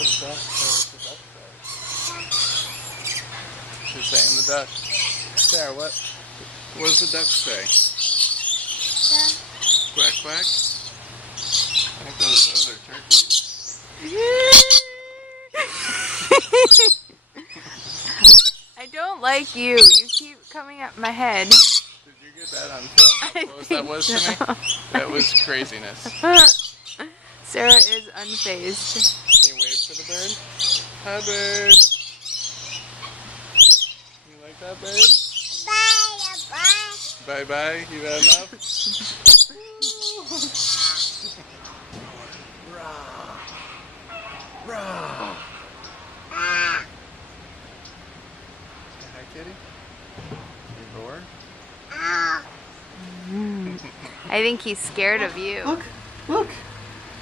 the duck? What's the duck say? She's saying the duck. Sarah, what does the duck say? Quack, quack. I think those are turkeys. I don't like you. You keep coming at my head. Did you get that on film? How close that was to me? That was craziness. Sarah is unfazed. Can you wave for the bird? Hi, bird. You like that bird? Bye bye. You got enough? Rah. Hi, kitty. You bored? I think he's scared of you. Look, look.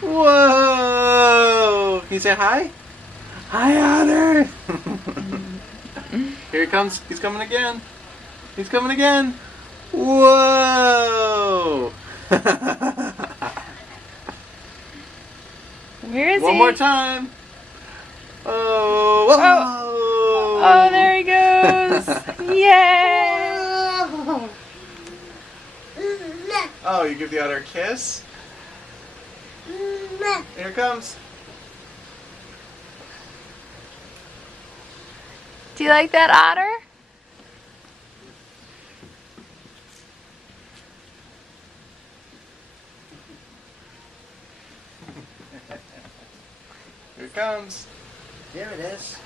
Whoa! Can you say hi? Hi, Otter. Here he comes. He's coming again. He's coming again. Whoa! Where is he? One more time. Oh! Whoa. Oh, there he goes. Yay! Oh, you give the otter a kiss? Here it comes. Do you like that otter? Here it comes. There it is.